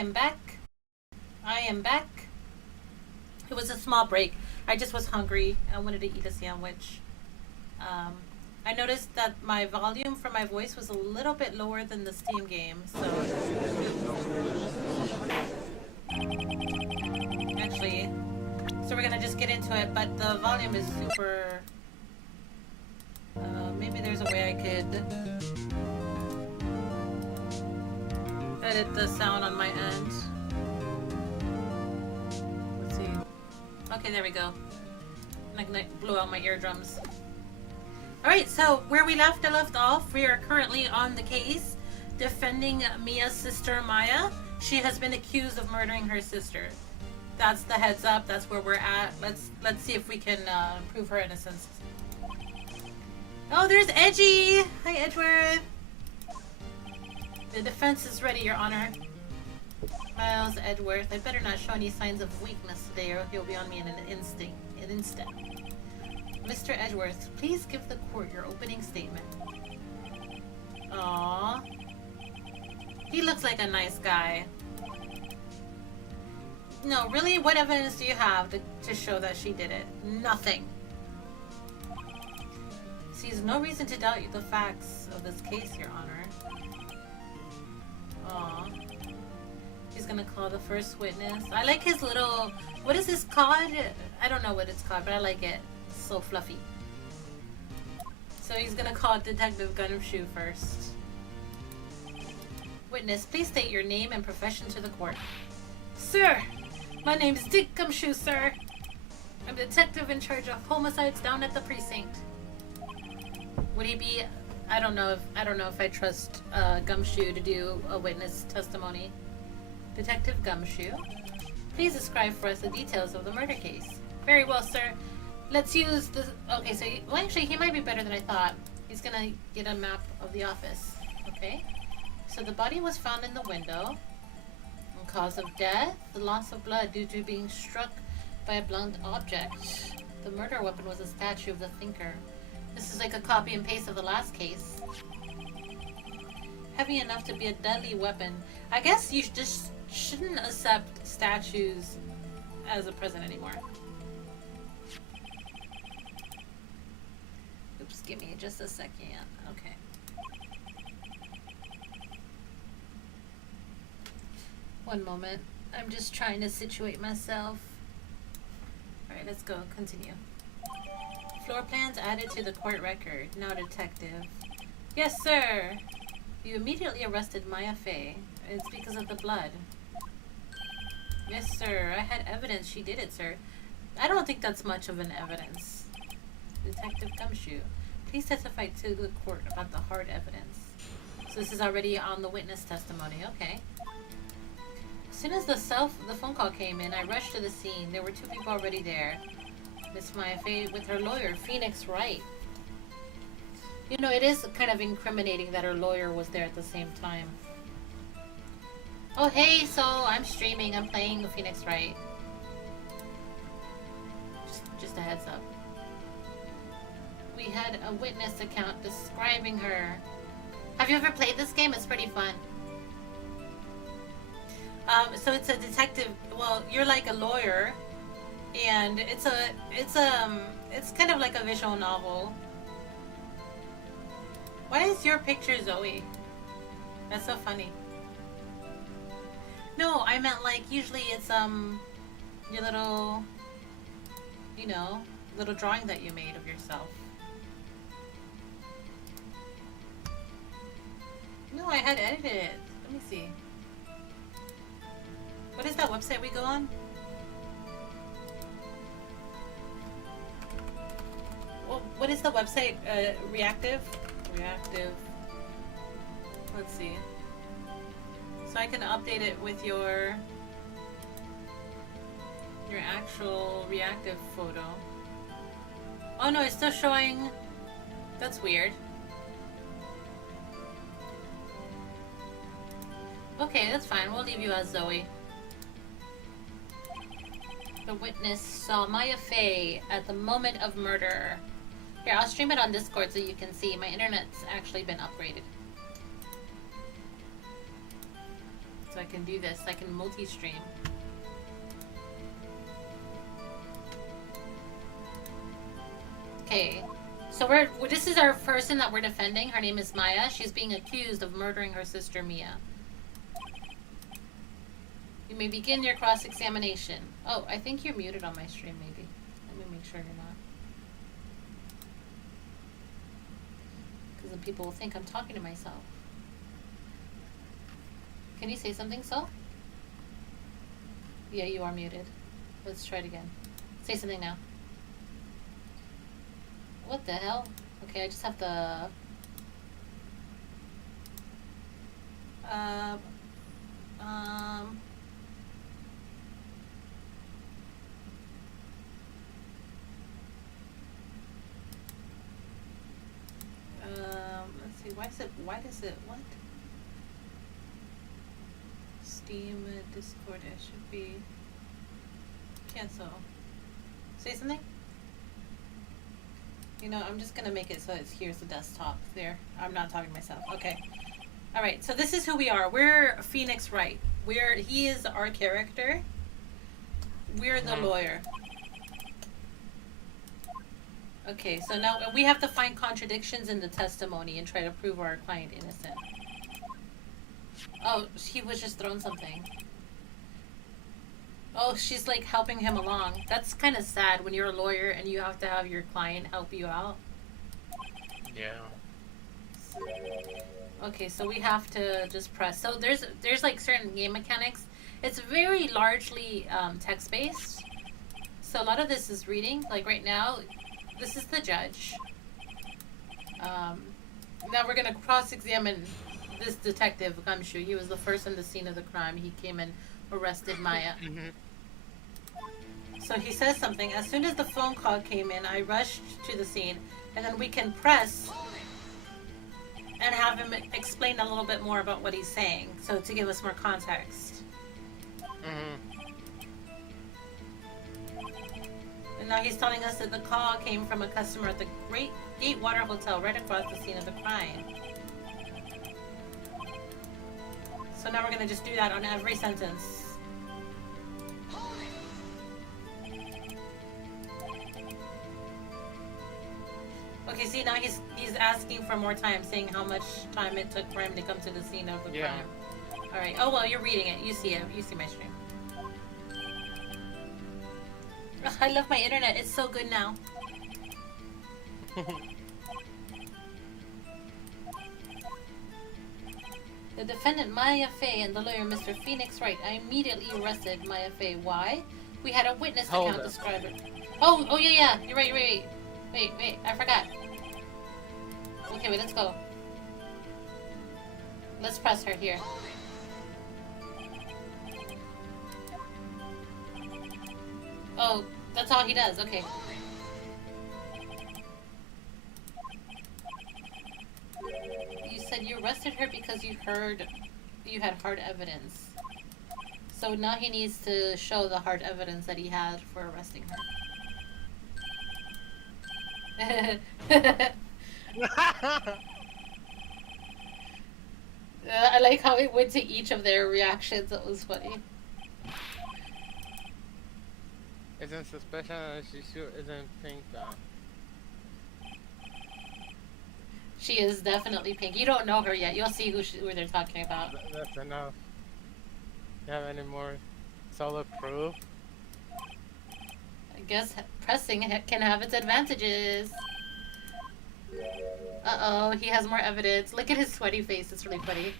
am back. I am back. It was a small break. I just was hungry. I wanted to eat a sandwich. Um, I noticed that my volume for my voice was a little bit lower than the Steam game, so actually, so we're gonna just get into it. But the volume is super. Maybe there's a way I could edit the sound on my end. Let's see. Okay, there we go. I'm gonna blow out my eardrums. Alright, so where we left off, we are currently on the case defending Mia's sister Maya. She has been accused of murdering her sister. That's the heads up, that's where we're at. Let's see if we can prove her innocence. Oh, there's Edgy! Hi, Edgeworth! The defense is ready, Your Honor. Miles Edgeworth, I better not show any signs of weakness today or he'll be on me in an instant. Mr. Edgeworth, please give the court your opening statement. Aww. He looks like a nice guy. No, really? What evidence do you have to show that she did it? Nothing. Sees no reason to doubt the facts of this case, Your Honor. Aww. He's gonna call the first witness. I like his little... What is this called? I don't know what it's called, but I like it. It's so fluffy. So he's gonna call Detective Gumshoe first. Witness, please state your name and profession to the court. Sir! My name is Dick Gumshoe, sir. I'm detective in charge of homicides down at the precinct. Would he be... I don't know if I trust Gumshoe to do a witness testimony. Detective Gumshoe, please describe for us the details of the murder case. Very well, sir. Let's use the... Okay, so... Well, actually, he might be better than I thought. He's gonna get a map of the office. Okay. So the body was found in the window. Cause of death, the loss of blood due to being struck by a blunt object. The murder weapon was a statue of the thinker. This is like a copy and paste of the last case. Heavy enough to be a deadly weapon. I guess you just shouldn't accept statues as a present anymore. Oops, give me just a second. Okay. One moment. I'm just trying to situate myself. Alright, let's go. Continue. Floor plans added to the court record. Now, detective. Yes, sir. You immediately arrested Maya Fey. It's because of the blood. Yes, sir. I had evidence she did it, sir. I don't think that's much of an evidence. Detective Gumshoe, please testify to the court about the hard evidence. So this is already on the witness testimony. Okay. As soon as the phone call came in, I rushed to the scene. There were two people already there. Miss Maya Fey with her lawyer, Phoenix Wright. You know, it is kind of incriminating that her lawyer was there at the same time. Oh, hey, so I'm streaming. I'm playing the Phoenix Wright. Just a heads up. We had a witness account describing her. Have you ever played this game? It's pretty fun. So it's a detective. Well, you're like a lawyer, and it's kind of like a visual novel. Why is your picture Zoe? That's so funny. No, I meant like usually it's your little, you know, little drawing that you made of yourself. No, I had edited it. Let me see. What is that website we go on? Well, what is the website? Reactive? Reactive. Let's see. So I can update it with your actual reactive photo. Oh no, it's still showing. That's weird. Okay, that's fine. We'll leave you as Zoe. The witness saw Maya Fey at the moment of murder. Here, I'll stream it on Discord so you can see. My internet's actually been upgraded. So I can do this. I can multi-stream. Okay. So this is our person that we're defending. Her name is Maya. She's being accused of murdering her sister Mia. You may begin your cross-examination. Oh, I think you're muted on my stream, maybe. Let me make sure you're not. Because then people will think I'm talking to myself. Can you say something, Sol? Yeah, you are muted. Let's try it again. Say something now. What the hell? Okay, I just have to... let's see, why does it, what? Steam, Discord, it should be... Cancel. Say something? You know, I'm just gonna make it so here's the desktop. There. I'm not talking to myself. Okay. Alright, so this is who we are. We're Phoenix Wright. He is our character. We're the lawyer. Okay, so now we have to find contradictions in the testimony and try to prove our client innocent. Oh, he was just throwing something. Oh, she's like helping him along. That's kind of sad when you're a lawyer and you have to have your client help you out. Yeah. Okay, so we have to just press. So there's like certain game mechanics. It's very largely text-based. So a lot of this is reading. Like right now, this is the judge. Now we're gonna cross-examine this detective, Gumshoe. He was the first on the scene of the crime. He came and arrested Maya. So he says something. As soon as the phone call came in, I rushed to the scene, and then we can press and have him explain a little bit more about what he's saying, so to give us more context. And now he's telling us that the call came from a customer at the Great Gatewater Hotel right across the scene of the crime. So now we're going to just do that on every sentence. Okay, see, now he's asking for more time, saying how much time it took for him to come to the scene of the crime. Alright, oh well, you're reading it. You see it. You see my stream. Ugh, I love my internet. It's so good now. The defendant, Maya Fey, and the lawyer, Mr. Phoenix Wright. I immediately arrested Maya Fey. Why? We had a witness account describe it. Oh, yeah. You're right. Wait, I forgot. Okay, wait, let's go. Let's press her here. Oh, that's all he does. Okay. You said you arrested her because you heard you had hard evidence. So now he needs to show the hard evidence that he had for arresting her. I like how it went to each of their reactions. That was funny. Isn't suspicious that she isn't pink though? She is definitely pink. You don't know her yet. You'll see who they're talking about. That's enough. You have any more solid proof? I guess pressing can have its advantages. Uh-oh, he has more evidence. Look at his sweaty face. It's really funny.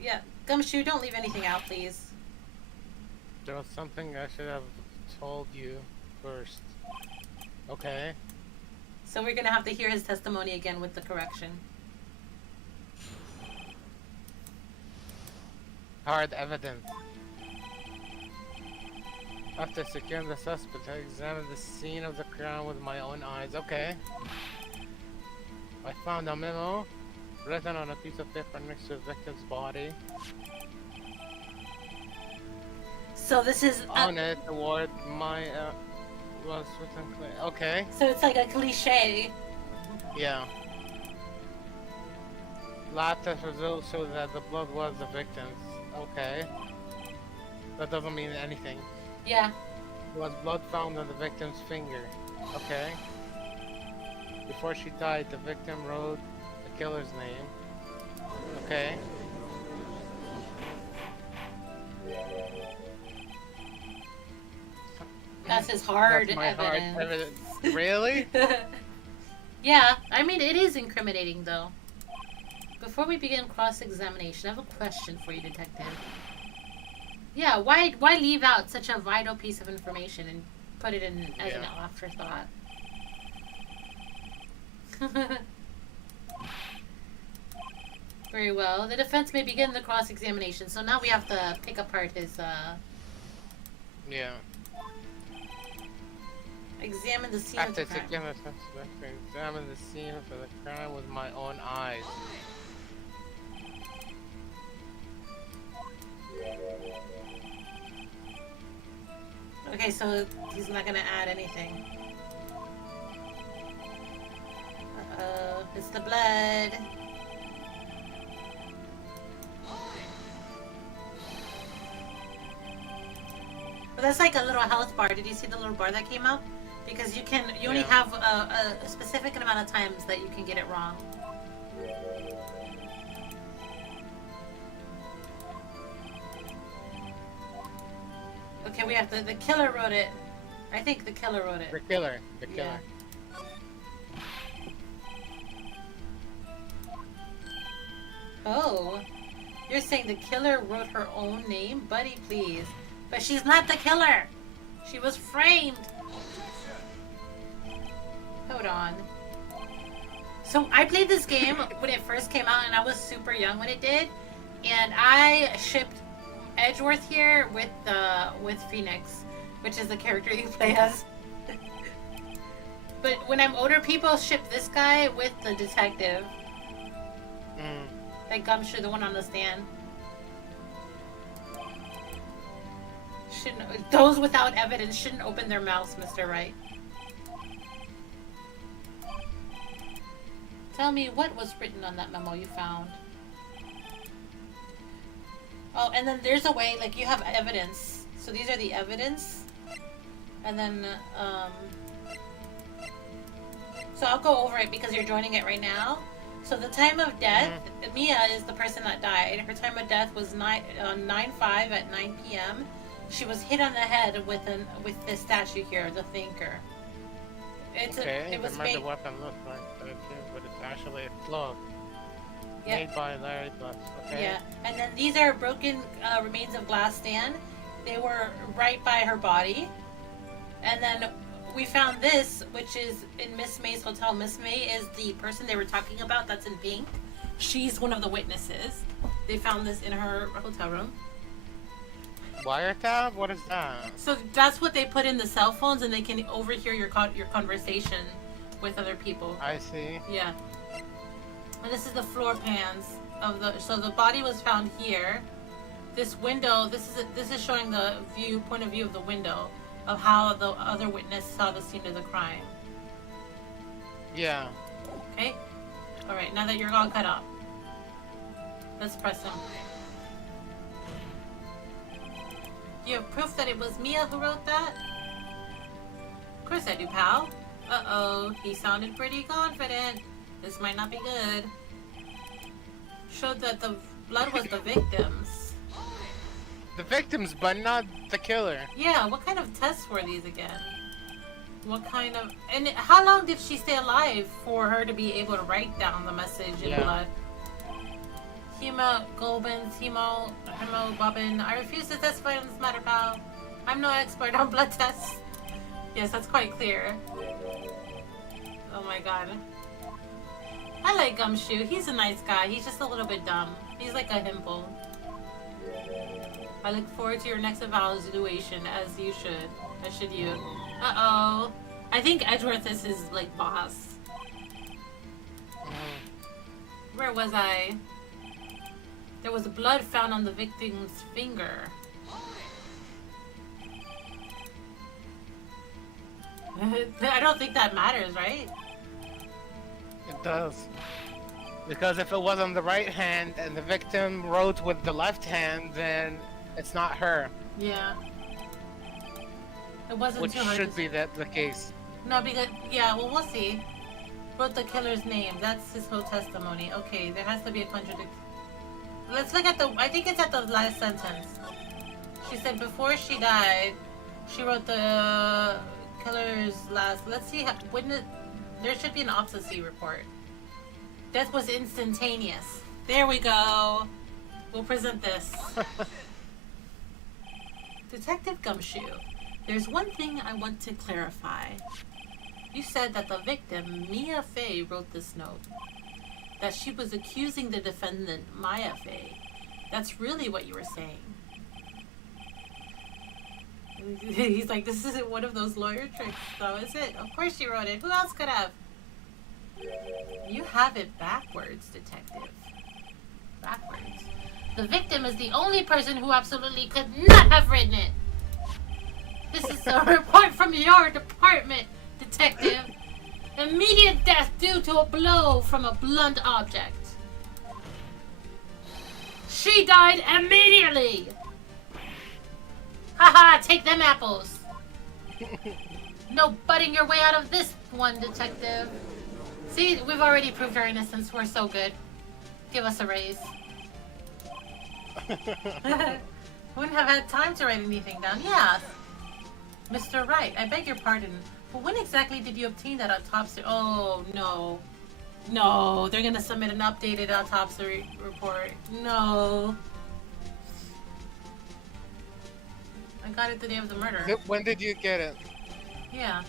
Yeah, Gumshoe, don't leave anything out, please. There was something I should have told you first. Okay. So we're gonna have to hear his testimony again with the correction. Hard evidence. After securing the suspect, I examined the scene of the crime with my own eyes. Okay. I found a memo written on a piece of paper next to the victim's body. So this is on it, the word my was written clear. Okay. So it's like a cliche. Yeah. Lab test results show that the blood was the victim's. Okay. That doesn't mean anything. Yeah. There was blood found on the victim's finger. Okay. Before she died, the victim wrote the killer's name. Okay. That's his hard That's my evidence. hard evidence. Really? Yeah, I mean, it is incriminating, though. Before we begin cross-examination, I have a question for you, Detective. Yeah, why leave out such a vital piece of information and put it in as an afterthought? Very well. The defense may begin the cross-examination. So now we have to pick apart his, Yeah. examine the scene of the After crime. taking the suspect, examine the scene of the crime with my own eyes. Okay, so he's not gonna add anything. Uh-oh, it's the blood. But that's like a little health bar. Did you see the little bar that came up? Because you only Yeah. have a specific amount of times that you can get it wrong. Okay, we have the killer wrote it. I think the killer wrote it. The killer. The killer. Yeah. Oh, you're saying the killer wrote her own name? Buddy, please. But she's not the killer. She was framed. Hold on. So I played this game when it first came out, and I was super young when it did. And I shipped Edgeworth here with Phoenix, which is the character you play as. But when I'm older, people ship this guy with the detective. Mm. Like Gumshoe, the one on the stand. Those without evidence shouldn't open their mouths, Mr. Wright. Tell me, what was written on that memo you found? Oh, and then there's a way, like, you have evidence. So these are the evidence. And then, so I'll go over it because you're joining it right now. So the time of death, Mia is the person that died. Her time of death was 9/5 at 9 p.m. She was hit on the head with this statue here, the Thinker. Okay, It was remember made. the weapon looks like that too, but it's actually a club. Yeah. Made by Larry Plus. Okay. Yeah, and then these are broken remains of glass stand. They were right by her body. And then we found this, which is in Miss May's hotel. Miss May is the person they were talking about that's in pink. She's one of the witnesses. They found this in her hotel room. Wiretap? What is that? So that's what they put in the cell phones, and they can overhear your conversation with other people. I see. Yeah. And this is the floor pans of the. So the body was found here. This window. This is showing the point of view of the window of how the other witness saw the scene of the crime. Yeah. Okay. All right. Now that you're all cut up, let's press them. You have proof that it was Mia who wrote that? Of course I do, pal. Uh-oh, he sounded pretty confident. This might not be good. Showed that the blood was the victim's. The victims, but not the killer. Yeah, what kind of tests were these again? What kind of... And how long did she stay alive for her to be able to write down the message in blood? Hemoglobin, hemoglobin. I refuse to testify on this matter, pal. I'm no expert on blood tests. Yes, that's quite clear. Oh my god. I like Gumshoe. He's a nice guy. He's just a little bit dumb. He's like a himple. I look forward to your next evaluation, as you should. As should you. Uh-oh. I think Edgeworth is his, like, boss. Where was I? There was blood found on the victim's finger. I don't think that matters, right? It does. Because if it was on the right hand and the victim wrote with the left hand, then it's not her. Yeah. It wasn't Which too hard should to be the case. No, because yeah, well, we'll see. Wrote the killer's name. That's his whole testimony. Okay, there has to be a contradiction. Let's look at the. I think it's at the last sentence. She said before she died, she wrote the killer's last. Let's see. Wouldn't there should be an autopsy report. Death was instantaneous. There we go. We'll present this. Detective Gumshoe, there's one thing I want to clarify. You said that the victim, Mia Fey, wrote this note. That she was accusing the defendant, Maya Fey. That's really what you were saying. He's like, this isn't one of those lawyer tricks, though, is it? Of course she wrote it. Who else could have? You have it backwards, detective. Backwards. The victim is the only person who absolutely could not have written it. This is a report from your department, detective. Immediate death due to a blow from a blunt object. She died immediately. Haha, take them apples. No butting your way out of this one, detective. See, we've already proved our innocence. We're so good. Give us a raise. Wouldn't have had time to write anything down. Yeah. Mr. Wright, I beg your pardon, but when exactly did you obtain that autopsy? Oh, no. No, they're gonna submit an updated autopsy report. No. I got it the day of the murder. When did you get it? Yeah.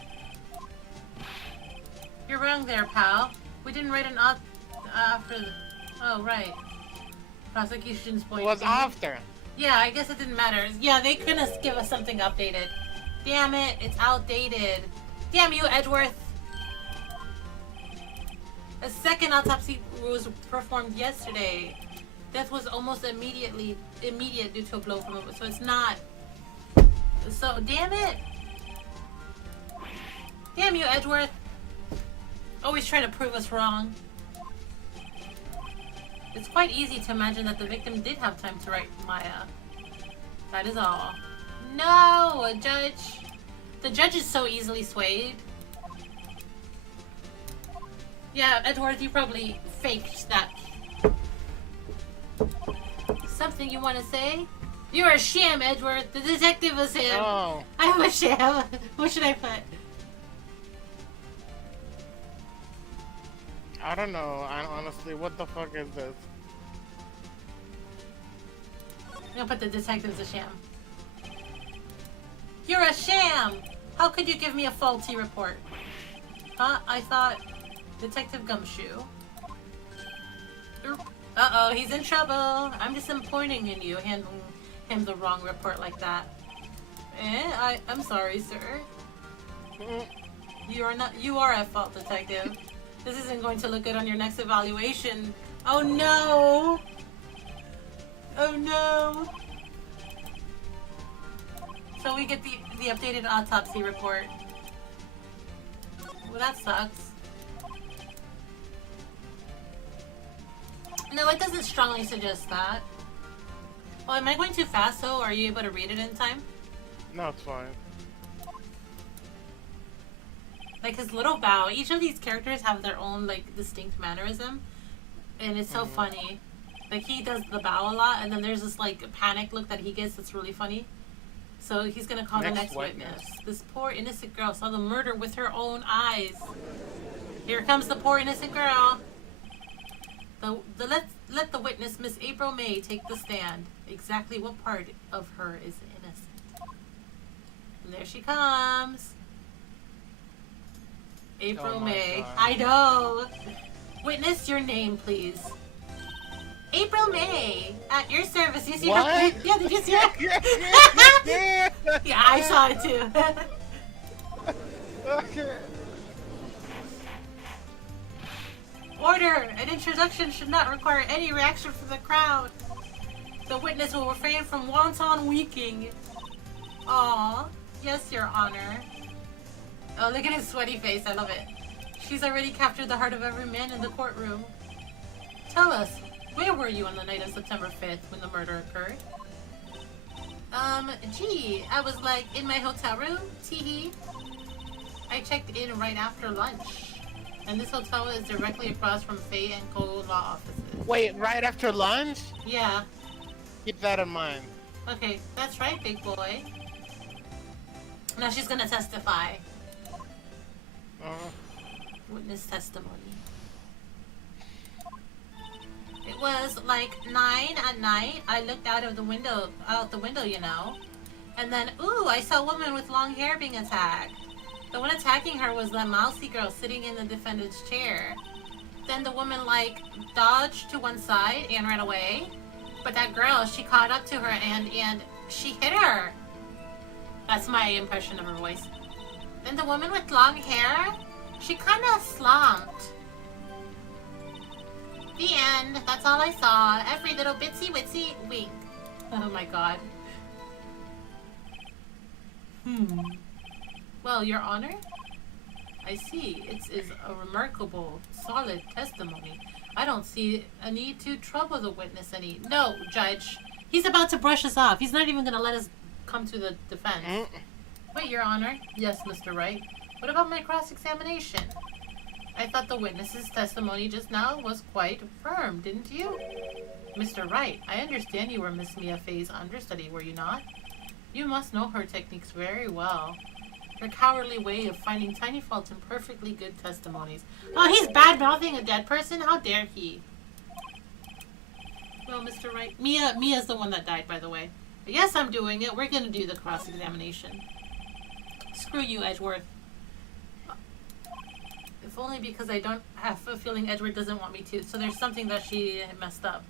You're wrong there, pal. We didn't write an after the... Oh, right. Prosecution's point. It was after. Yeah, I guess it didn't matter. Yeah, they couldn't give us something updated. Damn it, it's outdated. Damn you, Edgeworth. A second autopsy was performed yesterday. Death was almost immediate due to a blow from a... So it's not... So, damn it. Damn you, Edgeworth. Always trying to prove us wrong. It's quite easy to imagine that the victim did have time to write Maya. That is all. No, a judge. The judge is so easily swayed. Yeah, Edward, you probably faked that. Something you want to say? You're a sham, Edward. The detective was him. Oh. I'm a sham. What should I put? I don't know. Honestly, what the fuck is this? I'm gonna put the detective's a sham. You're a sham! How could you give me a faulty report? Huh? I thought... Detective Gumshoe. Uh-oh, he's in trouble. I'm disappointing in you, handing him the wrong report like that. I'm sorry, sir. You are at fault, detective. This isn't going to look good on your next evaluation. Oh no! Oh no! So we get the updated autopsy report. Well, that sucks. No, it doesn't strongly suggest that. Oh, am I going too fast though? Are you able to read it in time? No, it's fine. Like his little bow. Each of these characters have their own like distinct mannerism, and it's so funny. Like he does the bow a lot, and then there's this like panic look that he gets that's really funny. So he's gonna call the next witness. This poor innocent girl saw the murder with her own eyes. Here comes the poor innocent girl. Let the witness, Miss April May, take the stand. Exactly what part of her is innocent? And there she comes. April May. God. I know. Witness, your name, please. April May. At your service. You see what? her? Yeah, did you see her? Yeah, I saw it too. Okay. Order! An introduction should not require any reaction from the crowd. The witness will refrain from wanton weeping. Aw. Yes, Your Honor. Oh, look at his sweaty face. I love it. She's already captured the heart of every man in the courtroom. Tell us, where were you on the night of September 5th when the murder occurred? Gee, I was like in my hotel room, teehee. I checked in right after lunch. And this hotel is directly across from Faye and Co. law offices. Wait, right after lunch? Yeah. Keep that in mind. Okay, that's right, big boy. Now she's gonna testify. Witness testimony. It was like 9 at night. I looked out the window, you know. And then, ooh, I saw a woman with long hair being attacked. The one attacking her was the mousy girl sitting in the defendant's chair. Then the woman, like, dodged to one side and ran away. But that girl, she caught up to her and she hit her. That's my impression of her voice. Then the woman with long hair, she kind of slumped. The end. That's all I saw. Every little bitsy witsy wink. Oh my god. Well, Your Honor, I see. It is a remarkable, solid testimony. I don't see a need to trouble the witness any. No, Judge. He's about to brush us off. He's not even going to let us come to the defense. Wait, Your Honor. Yes, Mr. Wright. What about my cross-examination? I thought the witness's testimony just now was quite firm, didn't you? Mr. Wright, I understand you were Miss Mia Fey's understudy, were you not? You must know her techniques very well. Her cowardly way of finding tiny faults in perfectly good testimonies. Oh, he's bad-mouthing a dead person? How dare he? Well, Mr. Wright, Mia's the one that died, by the way. But yes, I'm doing it. We're gonna do the cross-examination. Screw you, Edgeworth. If only because I don't have a feeling Edward doesn't want me to. So there's something that she messed up.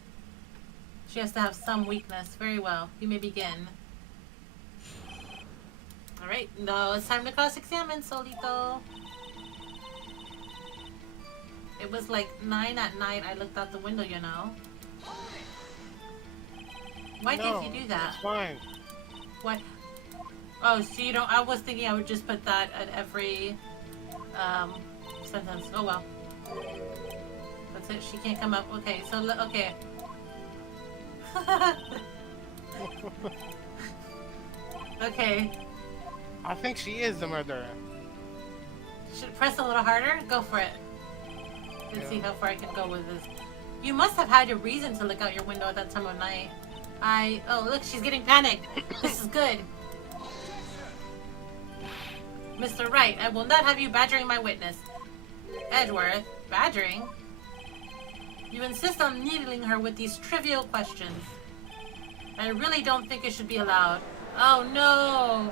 She has to have some weakness. Very well. You may begin. Alright, now it's time to cross-examine, Solito. It was like 9 at night. I looked out the window, you know. Why did you do that? It's fine. What? Oh, so you don't... I was thinking I would just put that at every... sentence. Oh well. That's it. She can't come up. Okay, so okay. Okay. I think she is the murderer. Should press a little harder? Go for it. Let's see how far I can go with this. You must have had a reason to look out your window at that time of night. Oh look, she's getting panicked. This is good. Mr. Wright, I will not have you badgering my witness. Edgeworth, badgering? You insist on needling her with these trivial questions. I really don't think it should be allowed. Oh no!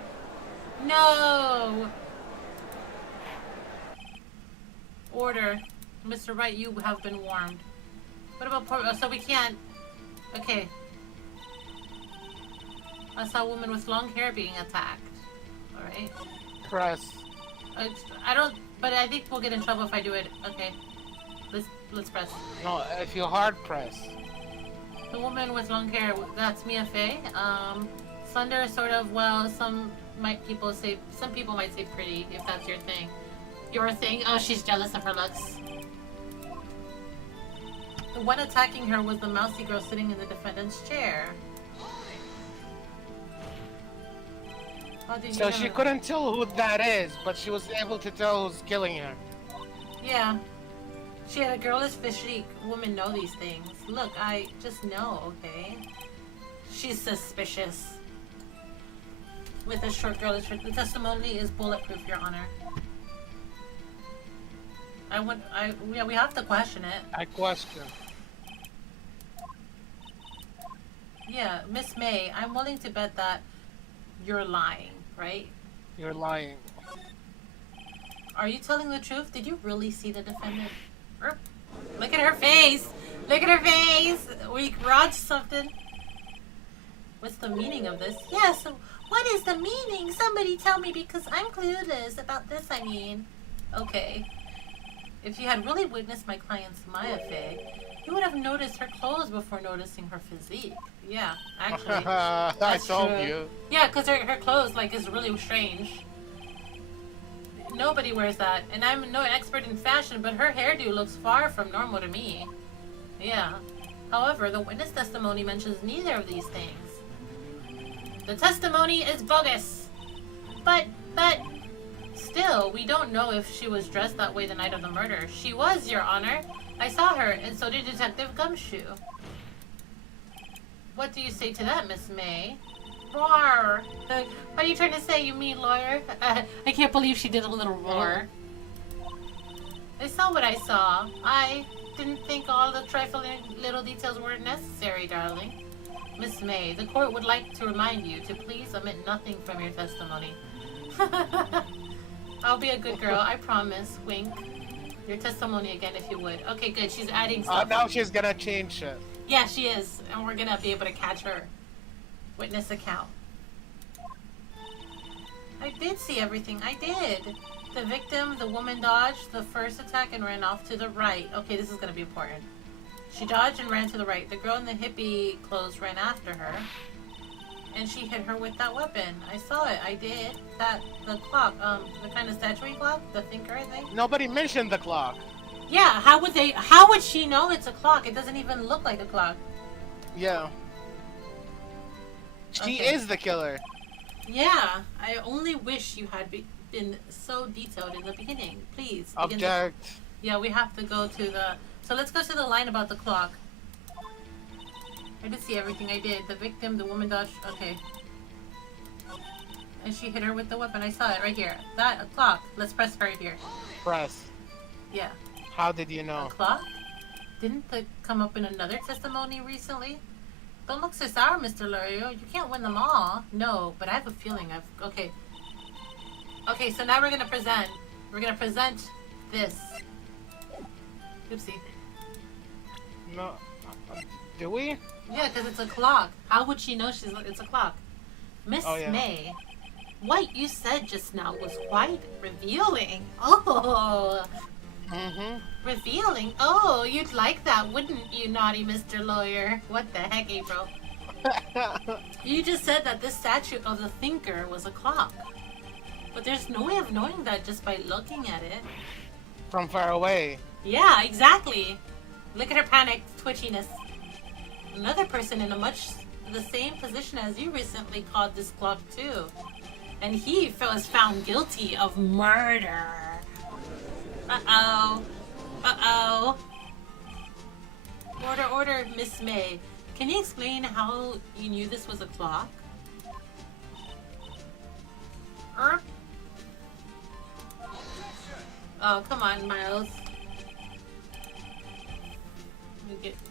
No! Order. Mr. Wright, you have been warned. What about so we can't... Okay. I saw a woman with long hair being attacked. Alright. Press. I don't... But I think we'll get in trouble if I do it. Okay. Let's press. No, if you hard press. The woman with long hair, that's Mia Fey. Slender, sort of, well, some people might say pretty, if that's your thing. Your thing? Oh, she's jealous of her looks. The one attacking her was the mousy girl sitting in the defendant's chair. How did you So know she that? couldn't tell who that is, but she was able to tell who's killing her. Yeah. She had a girlish physique. Women know these things. Look, I just know, okay? She's suspicious. With a short girlish... The testimony is bulletproof, Your Honor. Yeah, we have to question it. I question. Yeah, Miss May, I'm willing to bet that you're lying, right? You're lying. Are you telling the truth? Did you really see the defendant? Look at her face! Look at her face! We robbed something. What's the meaning of this? Yes, what is the meaning? Somebody tell me because I'm clueless about this, I mean. Okay. If you had really witnessed my client's Maya Fey, you would have noticed her clothes before noticing her physique. Yeah, actually. I told true. you. Yeah, because her clothes, like, is really strange. Nobody wears that. And I'm no expert in fashion, but her hairdo looks far from normal to me. Yeah. However, the witness testimony mentions neither of these things. The testimony is bogus. But, still, we don't know if she was dressed that way the night of the murder. She was, Your Honor. I saw her, and so did Detective Gumshoe. What do you say to that, Miss May? Roar! What are you trying to say, you mean lawyer? I can't believe she did a little roar. I saw what I saw. I didn't think all the trifling little details were necessary, darling. Miss May, the court would like to remind you to please omit nothing from your testimony. I'll be a good girl, I promise. Wink. Your testimony again, if you would. Okay, good. She's adding stuff. Now she's gonna change it. Yeah, she is. And we're gonna be able to catch her. Witness account. I did see everything. I did. The victim, the woman dodged the first attack and ran off to the right. Okay, this is gonna be important. She dodged and ran to the right. The girl in the hippie clothes ran after her. And she hit her with that weapon. I saw it. I did. The clock. The kind of statuary clock? The thinker, I think? Nobody mentioned the clock. Yeah, how would she know it's a clock? It doesn't even look like a clock. Yeah. She Okay. is the killer. Yeah, I only wish you had been so detailed in the beginning. Please. begin the- Object. Yeah, we have to go to the... So let's go to the line about the clock. I did see everything. I did. The victim, the woman dodged... Okay. And she hit her with the weapon. I saw it right here. That, a clock. Let's press right here. Press. Yeah. How did you A know? clock? Didn't that come up in another testimony recently? Don't look so sour, Mr. Lario. You can't win them all. No, but I have a feeling I've... Okay. Okay, so now we're gonna present. We're gonna present this. Oopsie. No. Do we? Yeah, because it's a clock. How would she know it's a clock? Miss Oh, yeah. May, what you said just now was quite revealing. Oh, Mm-hmm. revealing. Oh, you'd like that, wouldn't you, naughty Mr. Lawyer? What the heck, April? You just said that this statue of the thinker was a clock. But there's no way of knowing that just by looking at it. From far away. Yeah, exactly. Look at her panicked twitchiness. Another person in a much the same position as you recently called this clock too. And he was found guilty of murder. Uh-oh. Uh-oh. Order, Miss May. Can you explain how you knew this was a clock? Oh, come on, Miles.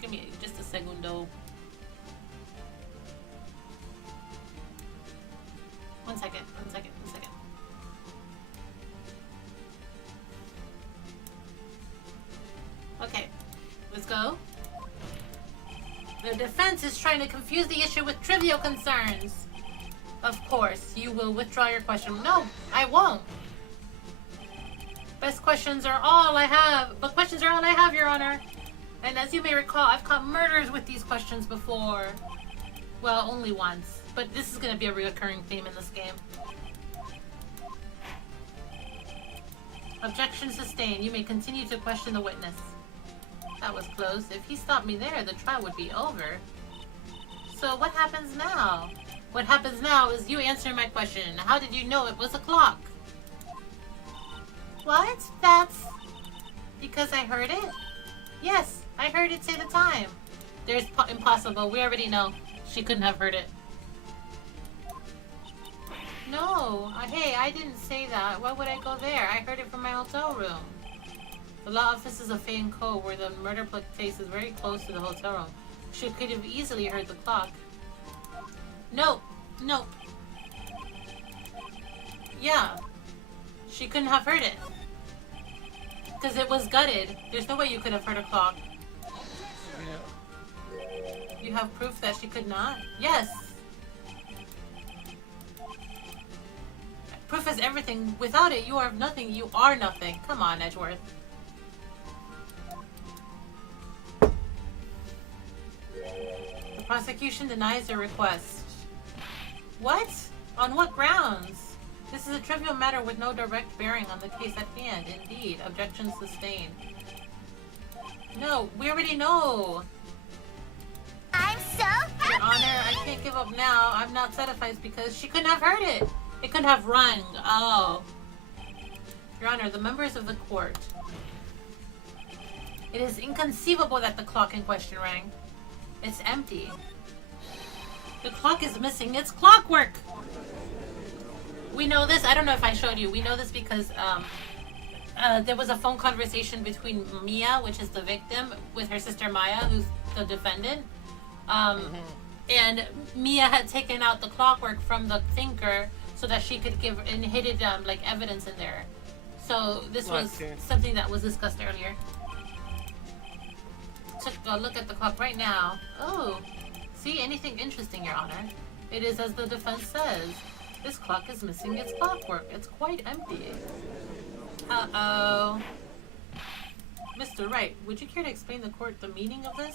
Give me just a segundo. One second. Okay, let's go. The defense is trying to confuse the issue with trivial concerns. Of course, you will withdraw your question. No, I won't. Questions are all I have, Your Honor. And as you may recall, I've caught murders with these questions before. Well, only once. But this is going to be a recurring theme in this game. Objection sustained. You may continue to question the witness. That was close. If he stopped me there, the trial would be over. So what happens now? What happens now is you answer my question. How did you know it was a clock? What? That's... because I heard it? Yes, I heard it say the time. There's impossible. We already know. She couldn't have heard it. No. Hey, I didn't say that. Why would I go there? I heard it from my hotel room. The law offices of Fane Cove, where the murder took place, is very close to the hotel room. She could have easily heard the clock. No. Yeah. She couldn't have heard it. Because it was gutted. There's no way you could have heard a clock. Yeah. You have proof that she could not? Yes. Proof is everything. Without it, you are nothing. You are nothing. Come on, Edgeworth. The prosecution denies your request. What? On what grounds? This is a trivial matter with no direct bearing on the case at hand. Indeed, objection sustained. No, we already know. I'm so happy! Your Honor, I can't give up now. I'm not satisfied because she couldn't have heard it. It couldn't have rung. Oh. Your Honor, the members of the court. It is inconceivable that the clock in question rang. It's empty. The clock is missing its clockwork. We know this. I don't know if I showed you. We know this because there was a phone conversation between Mia, which is the victim, with her sister Maya, who's the defendant. And Mia had taken out the clockwork from the thinker so that she could give and hidden like evidence in there. So this was something that was discussed earlier. Took a look at the clock right now. Oh, see anything interesting, Your Honor? It is as the defense says. This clock is missing its clockwork. It's quite empty. Uh-oh. Mr. Wright, would you care to explain the court the meaning of this?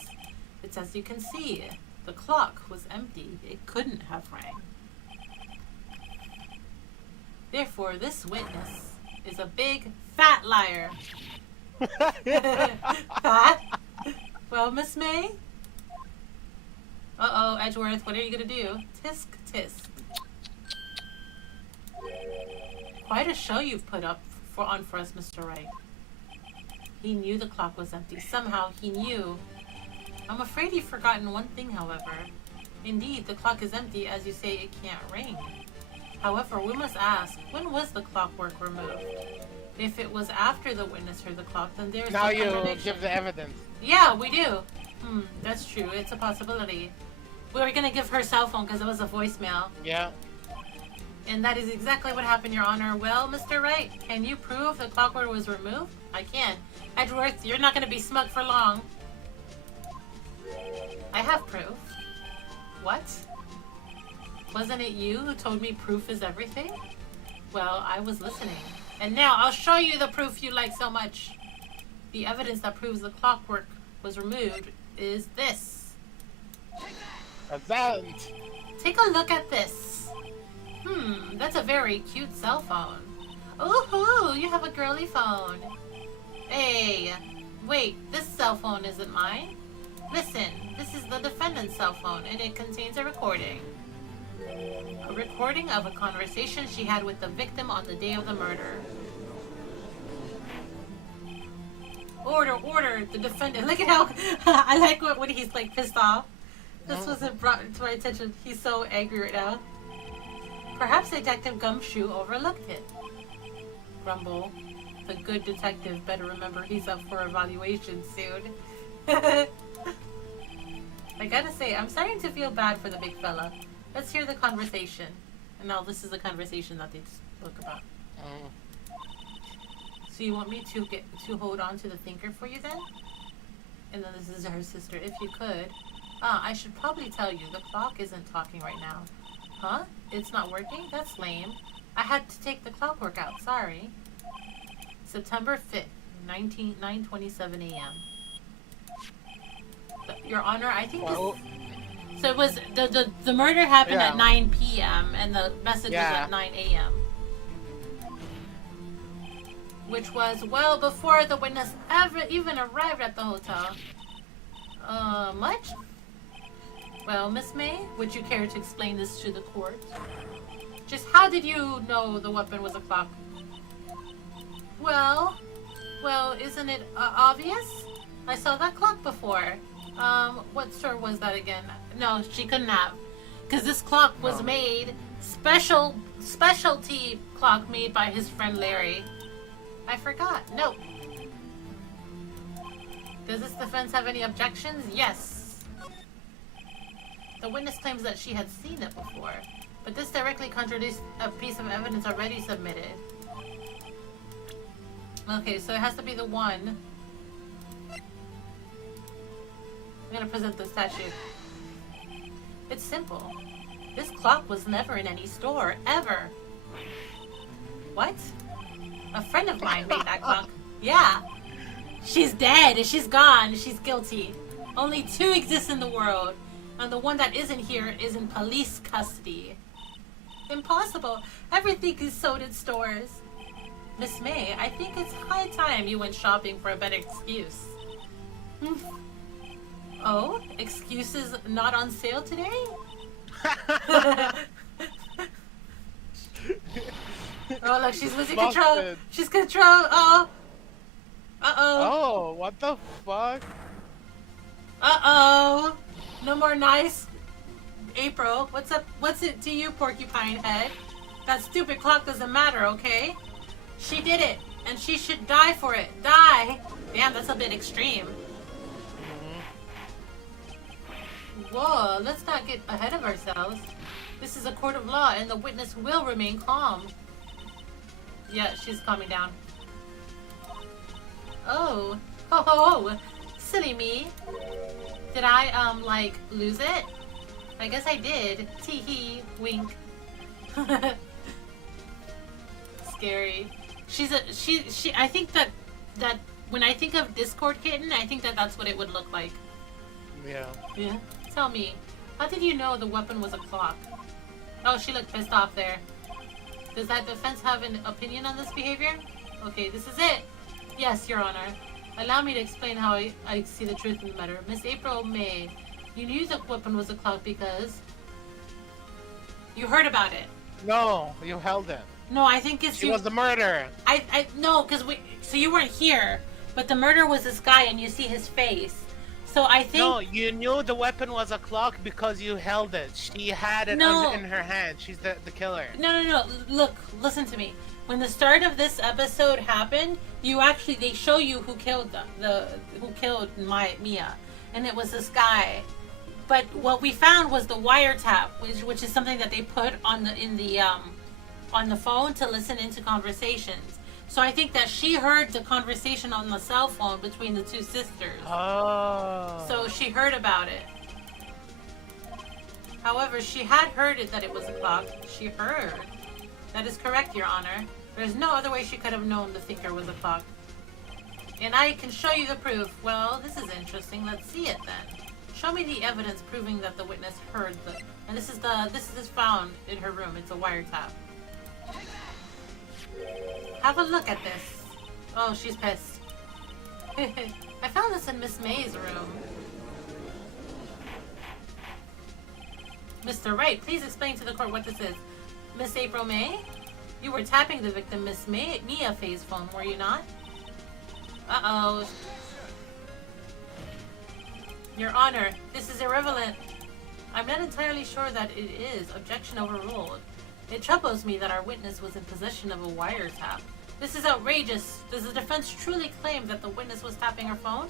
It's as you can see. The clock was empty. It couldn't have rang. Therefore, this witness is a big, fat liar. Fat? Well, Miss May? Uh-oh, Edgeworth, what are you gonna do? Tisk, tisk. Quite a show you've put up on for us, Mr. Wright. He knew the clock was empty. Somehow, he knew. I'm afraid you've forgotten one thing, however. Indeed, the clock is empty, as you say it can't ring. However, we must ask, when was the clockwork removed? If it was after the witness heard the clock, then there's now no you contradiction. give the evidence. Yeah, we do. That's true. It's a possibility. We were gonna give her cell phone because it was a voicemail. Yeah. And that is exactly what happened, Your Honor. Well, Mr. Wright, can you prove the clockwork was removed? I can. Edgeworth, you're not gonna be smug for long. I have proof. What? Wasn't it you who told me proof is everything? Well, I was listening. And now I'll show you the proof you like so much. The evidence that proves the clockwork was removed is this. Event. Take a look at this. That's a very cute cell phone. Ooh, you have a girly phone. Hey, wait, this cell phone isn't mine. Listen, this is the defendant's cell phone, and it contains a recording. A recording of a conversation she had with the victim on the day of the murder. Order, the defendant. Look at how, I like when he's like pissed off. This wasn't brought to my attention. He's so angry right now. Perhaps Detective Gumshoe overlooked it. Grumble. The good detective better remember he's up for evaluation soon. I gotta say, I'm starting to feel bad for the big fella. Let's hear the conversation. And now this is the conversation that they spoke about. So you want me to hold on to the thinker for you then? And then this is her sister. If you could. I should probably tell you, the clock isn't talking right now. Huh? It's not working? That's lame. I had to take the clockwork out. Sorry. September 5th, 9:27 a.m. Your Honor, I think this... So it was... The murder happened at 9 p.m. and the message was at 9 a.m. Which was well before the witness ever even arrived at the hotel. Much? Well, Miss May, would you care to explain this to the court? Just how did you know the weapon was a clock? Well, isn't it obvious? I saw that clock before. What store was that again? No, she couldn't have. Because this clock was made, specialty clock made by his friend Larry. I forgot. Nope. Does this defense have any objections? Yes. The witness claims that she had seen it before, but this directly contradicts a piece of evidence already submitted. Okay, so it has to be the one. I'm gonna present the statue. It's simple. This clock was never in any store, ever. What? A friend of mine made that clock. Yeah. She's dead. She's gone. She's guilty. Only two exist in the world, and the one that isn't here is in police custody. Impossible. Everything is sold in stores. Miss May, I think it's high time you went shopping for a better excuse. Oh, excuses not on sale today? Oh, look, she's losing control. Busted. She's control. Uh-oh. Uh-oh. Oh, what the fuck? Uh-oh. No more nice. April, what's up? What's it to you, porcupine head? That stupid clock doesn't matter, okay? She did it, and she should die for it. Die. Damn, that's a bit extreme. Whoa, let's not get ahead of ourselves. This is a court of law, and the witness will remain calm. Yeah, she's calming down. Oh. Ho ho ho. Silly me. Did I, like, lose it? I guess I did. Tee hee. Wink. Scary. I think that when I think of Discord kitten, I think that that's what it would look like. Yeah. Yeah. Tell me, how did you know the weapon was a clock? Oh, she looked pissed off there. Does that defense have an opinion on this behavior? Okay, this is it. Yes, Your Honor. Allow me to explain how I see the truth in the matter. Miss April May, you knew the weapon was a clock because you heard about it. No, you held it. No, I think it's She was the murderer. No, because so you weren't here, but the murderer was this guy, and you see his face. So I think No, you knew the weapon was a clock because you held it. She had it No. in her hand. She's the killer. No. Look, listen to me. When the start of this episode happened, they show you who killed who killed Mia, and it was this guy. But what we found was the wiretap, which is something that they put on the phone to listen into conversations. So I think that she heard the conversation on the cell phone between the two sisters. Oh. So she heard about it. However, she had heard it that it was a clock. She heard. That is correct, Your Honor. There's no other way she could have known the thinker was a clock. And I can show you the proof. Well, this is interesting. Let's see it then. Show me the evidence proving that the witness heard the... And this is found in her room. It's a wiretap. Have a look at this. Oh, she's pissed. I found this in Miss May's room. Mr. Wright, please explain to the court what this is. Miss April May? You were tapping the victim Miss Mia Faye's phone, were you not? Uh-oh. Your Honor, this is irrelevant. I'm not entirely sure that it is. Objection overruled. It troubles me that our witness was in possession of a wiretap. This is outrageous. Does the defense truly claim that the witness was tapping her phone?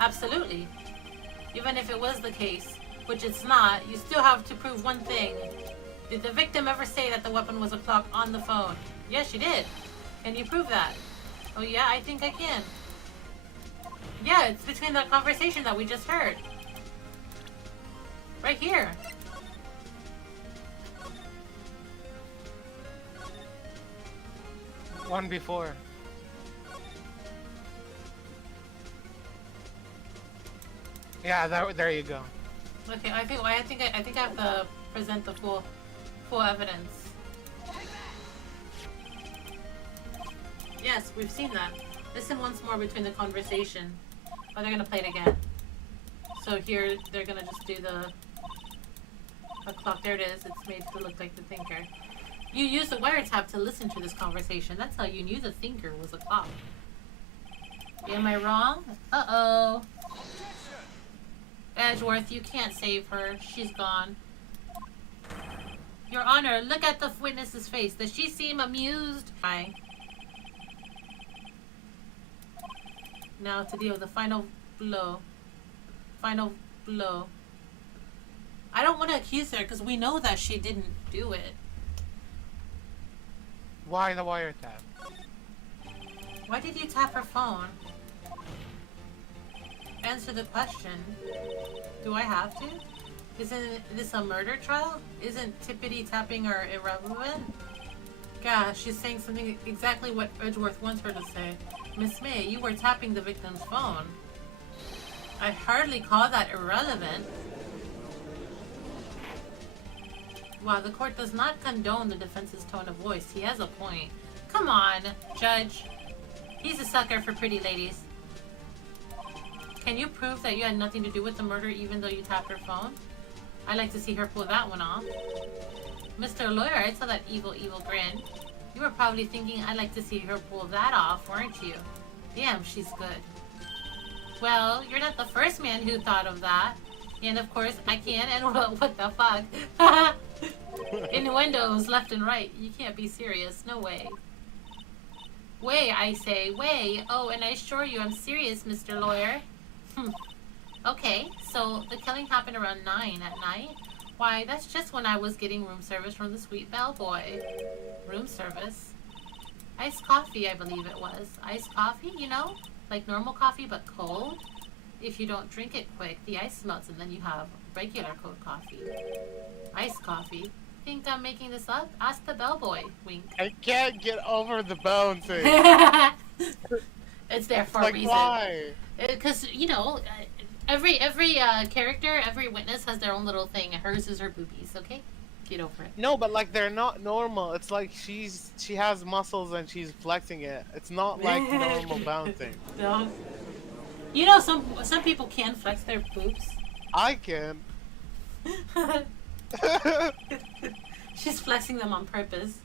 Absolutely. Even if it was the case, which it's not, you still have to prove one thing. Did the victim ever say that the weapon was a clock on the phone? Yes, she did. Can you prove that? Oh yeah, I think I can. Yeah, it's between that conversation that we just heard. Right here. One before. Yeah, there you go. Okay, I think I have to present the full evidence. Yes, we've seen that. Listen once more between the conversation. Oh, they're gonna play it again. So here they're gonna just do the clock. There it is. It's made to look like the thinker. You used the wiretap to listen to this conversation. That's how you knew the thinker was a clock. Am I wrong? Uh-oh. Edgeworth, you can't save her. She's gone. Your Honor, look at the witness's face. Does she seem amused? Hi. Now to deal with the final blow. Final blow. I don't want to accuse her because we know that she didn't do it. Why the wiretap? Why did you tap her phone? Answer the question. Do I have to? Isn't this a murder trial? Isn't tippity tapping her irrelevant? Gosh, she's saying something exactly what Edgeworth wants her to say. Miss May, you were tapping the victim's phone. I hardly call that irrelevant. Wow, the court does not condone the defense's tone of voice. He has a point. Come on, Judge. He's a sucker for pretty ladies. Can you prove that you had nothing to do with the murder even though you tapped her phone? I'd like to see her pull that one off. Mr. Lawyer, I saw that evil grin. You were probably thinking I'd like to see her pull that off, weren't you? Damn, she's good. Well, you're not the first man who thought of that. And of course, I can, and what the fuck? Innuendos left and right. You can't be serious. No way. Way, I say. Way. Oh, and I assure you I'm serious, Mr. Lawyer. Okay, so the killing happened around 9 at night? Why, that's just when I was getting room service from the sweet bellboy. Room service? Iced coffee, I believe it was. Iced coffee, you know? Like normal coffee, but cold? If you don't drink it quick, the ice melts and then you have regular cold coffee. Iced coffee? Think I'm making this up? Ask the bellboy. Wink. I can't get over the bone thing. It's there for Like, a reason. why? Because, you know, every character, every witness has their own little thing. Hers is her boobies, okay? Get over it. No, but like they're not normal. It's like she has muscles and she's flexing it. It's not like normal bouncing. No. You know, some people can flex their boobs. I can. She's flexing them on purpose.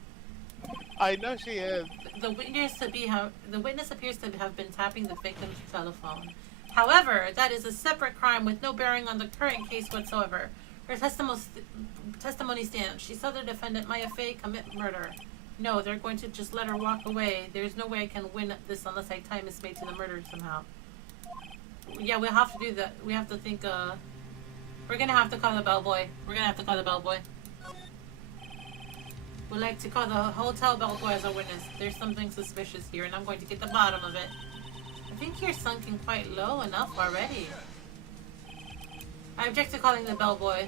I know she is. The witness appears to have been tapping the victim's telephone. However, that is a separate crime with no bearing on the current case whatsoever. Her testimony stands. She saw the defendant, Maya Fey, commit murder. No, they're going to just let her walk away. There's no way I can win this unless I tie Miss May to the murder somehow. Yeah, we'll have to do that. We have to think, we're gonna have to call the bellboy. We'd like to call the hotel bellboy as a witness. There's something suspicious here, and I'm going to get the bottom of it. I think you're sunken quite low enough already. I object to calling the bellboy.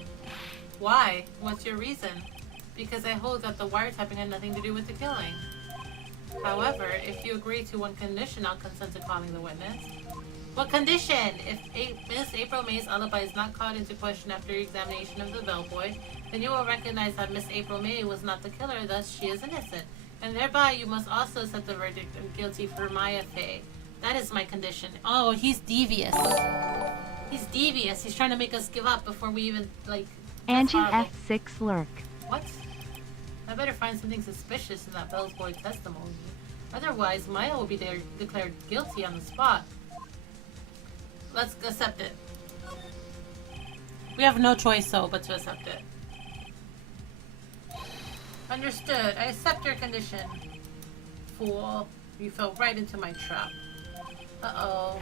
Why? What's your reason? Because I hold that the wiretapping had nothing to do with the killing. However, if you agree to one condition, I'll consent to calling the witness. What condition? If Miss April May's alibi is not called into question after examination of the bellboy, then you will recognize that Miss April May was not the killer, thus she is innocent. And thereby you must also set the verdict of guilty for Maya Fey. That is my condition. Oh, he's devious. He's devious. He's trying to make us give up before we even, like... Angie F6 lurk. What? I better find something suspicious in that bellboy testimony. Otherwise, Maya will be declared guilty on the spot. Let's accept it. We have no choice, though, but to accept it. Understood. I accept your condition. Fool. You fell right into my trap. Uh-oh.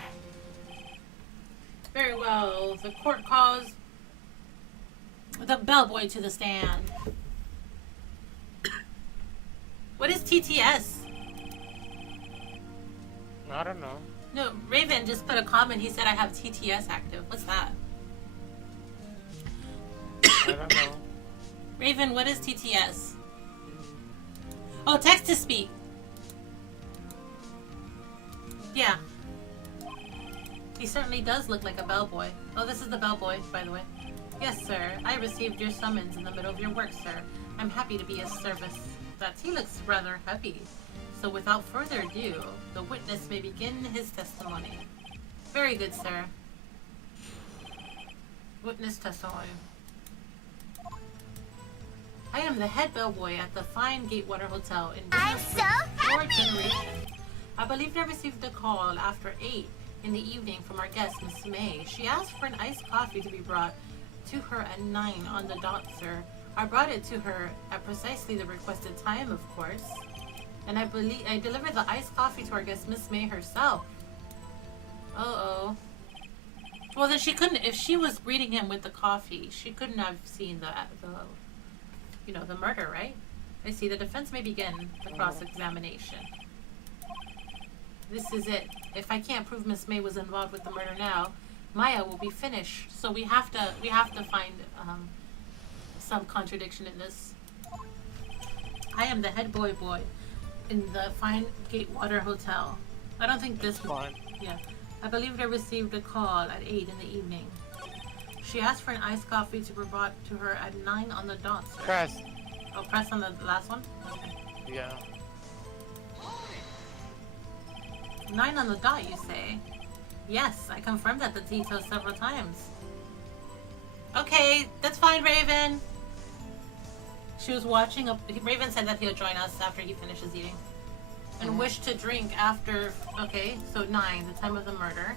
Very well. The court calls the bellboy to the stand. What is TTS? I don't know. No, Raven just put a comment. He said I have TTS active. What's that? I don't know. Raven, what is TTS? Oh, text to speak. Yeah. He certainly does look like a bellboy. Oh, this is the bellboy, by the way. Yes, sir. I received your summons in the middle of your work, sir. I'm happy to be of service. That he looks rather heavy. So without further ado, the witness may begin his testimony. Very good, sir. Witness testimony. I am the head bellboy at the fine Gatewater Hotel in I'm so your happy! generation. I believe I received a call after 8 in the evening from our guest, Miss May. She asked for an iced coffee to be brought to her at 9 on the dot, sir. I brought it to her at precisely the requested time, of course. And I delivered the iced coffee to our guest, Miss May herself. Uh-oh. Well, then she couldn't, if she was greeting him with the coffee, she couldn't have seen the murder, right? I see. The defense may begin the cross-examination. This is it. If I can't prove Miss May was involved with the murder now, Maya will be finished. So we have to find some contradiction in this. I am the head boy in the fine Gatewater Hotel. I don't think this Fine. Yeah. I believe I received a call at 8 in the evening. She asked for an iced coffee to be brought to her at 9 on the dot, sir. Press. Oh, press on the last one? Okay. Yeah. 9 on the dot, you say? Yes, I confirmed that the details several times. Okay, that's fine, Raven. She was watching a... Raven said that he'll join us after he finishes eating. And wished to drink after... Okay, so 9, the time of the murder.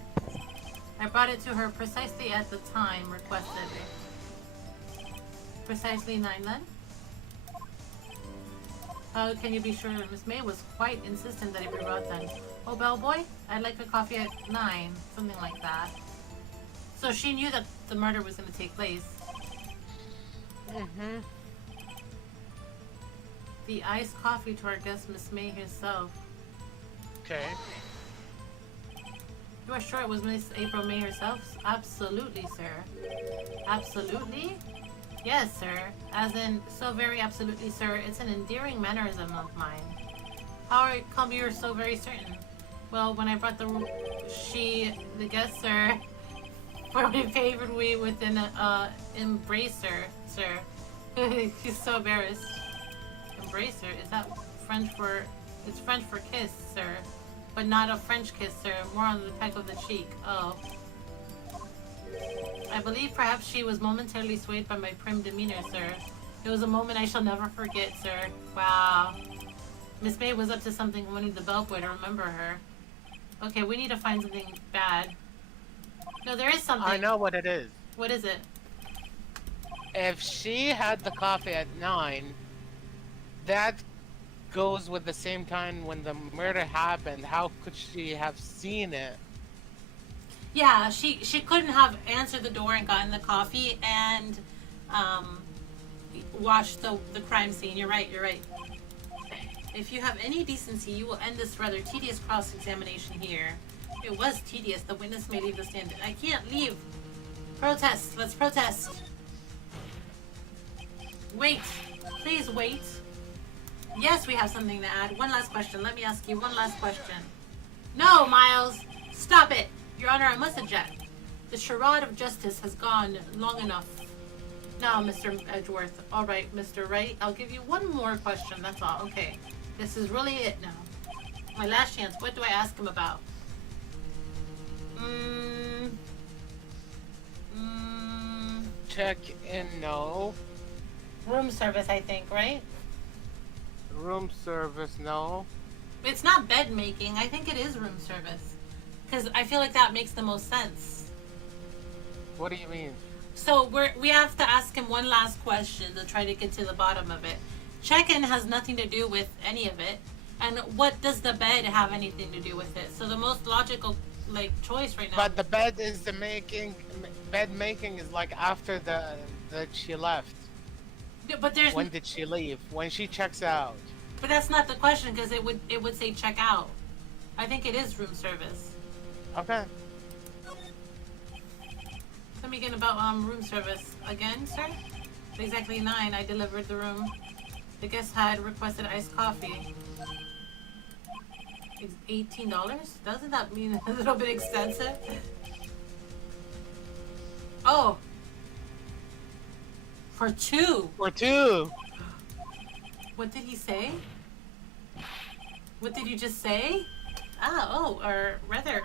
I brought it to her precisely at the time requested. Precisely 9 then? How can you be sure? Miss May was quite insistent that it be brought then. Oh, bellboy, I'd like a coffee at 9. Something like that. So she knew that the murder was going to take place. Mm-hmm. The iced coffee to our guest, Miss May herself. Okay. You are sure it was Miss April May herself? Absolutely, sir. Absolutely? Yes, sir. As in, so very absolutely, sir. It's an endearing mannerism of mine. How come you're so very certain? Well, when I brought the guest, sir, for my favorite way with an embracer, sir. He's so embarrassed. Embracer? Is that French for... It's French for kiss, sir. But not a French kiss, sir. More on the peck of the cheek. Oh. I believe perhaps she was momentarily swayed by my prim demeanor, sir. It was a moment I shall never forget, sir. Wow. Miss May was up to something and wanted the bellboy to remember her. Okay, we need to find something bad. No, there is something. I know what it is. What is it? If she had the coffee at 9, that goes with the same time when the murder happened. How could she have seen it? Yeah, she couldn't have answered the door and gotten the coffee and watched the crime scene. You're right, you're right. If you have any decency, you will end this rather tedious cross-examination here. It was tedious. The witness may leave the stand. I can't leave. Protest. Let's protest. Wait. Please wait. Yes, we have something to add. One last question. Let me ask you one last question. No, Miles. Stop it. Your Honor, I must object. The charade of justice has gone long enough. Now, Mr. Edgeworth. All right, Mr. Wright. I'll give you one more question. That's all. Okay. This is really it now. My last chance. What do I ask him about? Check in, no. Room service, I think, right? Room service, no. It's not bed making. I think it is room service. Because I feel like that makes the most sense. What do you mean? So we have to ask him one last question to try to get to the bottom of it. Check-in has nothing to do with any of it. And what does the bed have anything to do with it? So the most logical choice right now. But the bed is the making. Bed making is like after that she left. But there's. When did she leave? When she checks out. But that's not the question because it would say check out. I think it is room service. Okay. Let me get about room service again, sir. At exactly 9, I delivered the room. The guest had requested iced coffee. It's $18? Doesn't that mean a little bit expensive? Oh. For 2. For 2. What did he say? What did you just say? Or rather,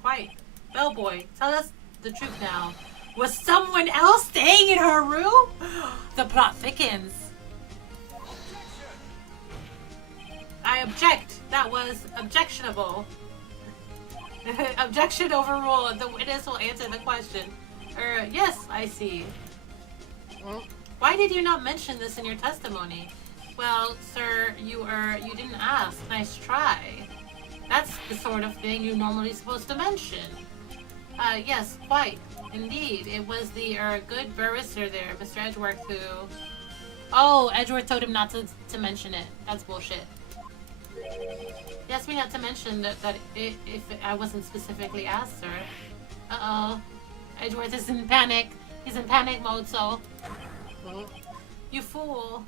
quite. Bellboy, tell us the truth now. Was someone else staying in her room? The plot thickens. I object. That was objectionable. Objection overruled. The witness will answer the question. Yes, I see. Why did you not mention this in your testimony? Well, sir, you didn't ask. Nice try. That's the sort of thing you're normally supposed to mention. Yes, quite. Indeed. It was the, good barrister there, Mr. Edgeworth, who... Oh, Edgeworth told him not to mention it. That's bullshit. He asked me not to mention that if I wasn't specifically asked, sir. Uh-oh. Edgeworth is in panic. He's in panic mode, so... You fool.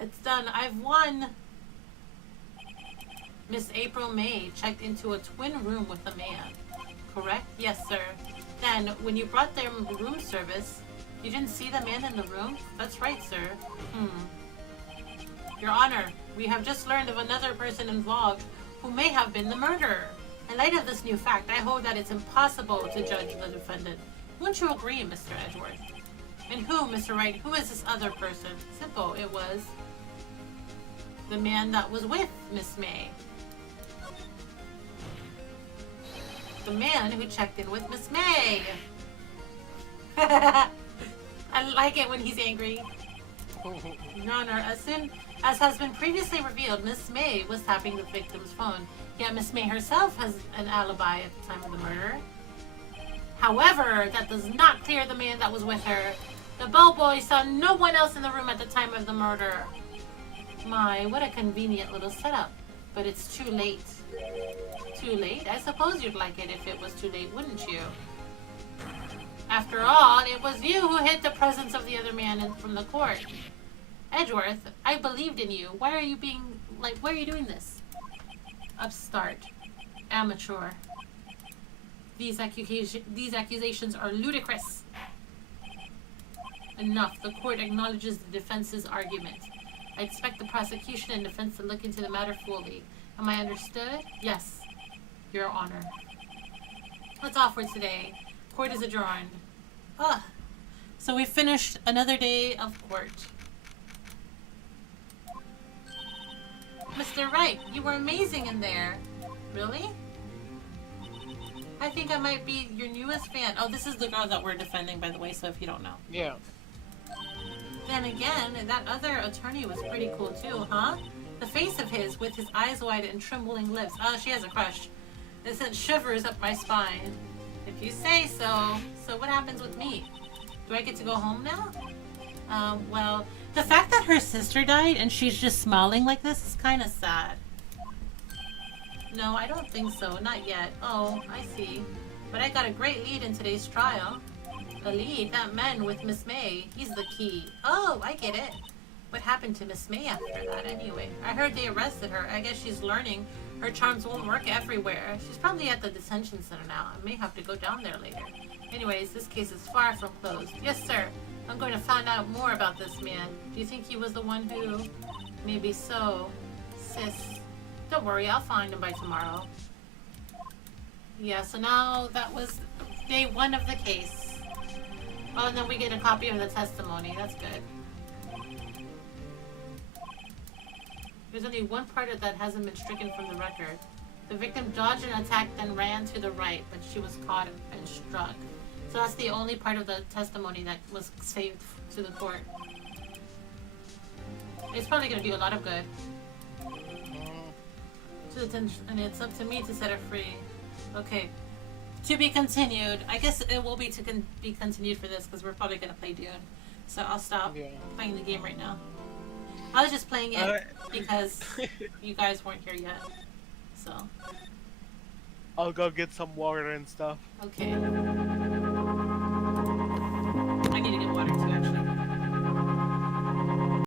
It's done. I've won. Miss April May checked into a twin room with a man. Correct? Yes, sir. Then, when you brought them room service, you didn't see the man in the room? That's right, sir. Your Honor, we have just learned of another person involved who may have been the murderer. In light of this new fact, I hold that it's impossible to judge the defendant. Wouldn't you agree, Mr. Edgeworth? And who, Mr. Wright, who is this other person? Simple, it was the man that was with Miss May. The man who checked in with Miss May. I like it when he's angry. Your Honor, as has been previously revealed, Miss May was tapping the victim's phone. Yet Miss May herself has an alibi at the time of the murder. However, that does not clear the man that was with her. The bellboy saw no one else in the room at the time of the murder. My, what a convenient little setup. But it's too late. Too late? I suppose you'd like it if it was too late, wouldn't you? After all, it was you who hid the presence of the other man from the court. Edgeworth, I believed in you. Why are you doing this? Upstart. Amateur. These accusations are ludicrous. Enough. The court acknowledges the defense's argument. I expect the prosecution and defense to look into the matter fully. Am I understood? Yes, Your Honor. That's all for today. Court is adjourned. So we finished another day of court. Mr. Wright, you were amazing in there. Really? I think I might be your newest fan. Oh, this is the girl that we're defending, by the way, so if you don't know. Yeah. Then again, that other attorney was pretty cool too, huh? The face of his, with his eyes wide and trembling lips. Oh, she has a crush. It sent shivers up my spine. If you say so. So what happens with me? Do I get to go home now? Well, the fact that her sister died and she's just smiling like this is kind of sad. No, I don't think so. Not yet. Oh, I see. But I got a great lead in today's trial. A lead? That man with Miss May. He's the key. Oh, I get it. What happened to Miss May after that anyway? I heard they arrested her. I guess she's learning her charms won't work everywhere. She's probably at the detention center now. I may have to go down there later. Anyways, this case is far from closed. Yes, sir. I'm going to find out more about this man. Do you think he was the one who... Maybe so. Sis. Don't worry, I'll find him by tomorrow. Yeah, so now that was day 1 of the case. Oh, and then we get a copy of the testimony. That's good. There's only one part of that hasn't been stricken from the record. The victim dodged an attack, then ran to the right, but she was caught and struck. So that's the only part of the testimony that was saved to the court. It's probably going to do a lot of good. And it's up to me to set her free. Okay. To be continued. I guess it will be be continued for this because we're probably going to play Dune. So I'll stop playing the game right now. I was just playing it because you guys weren't here yet. So. I'll go get some water and stuff. Okay.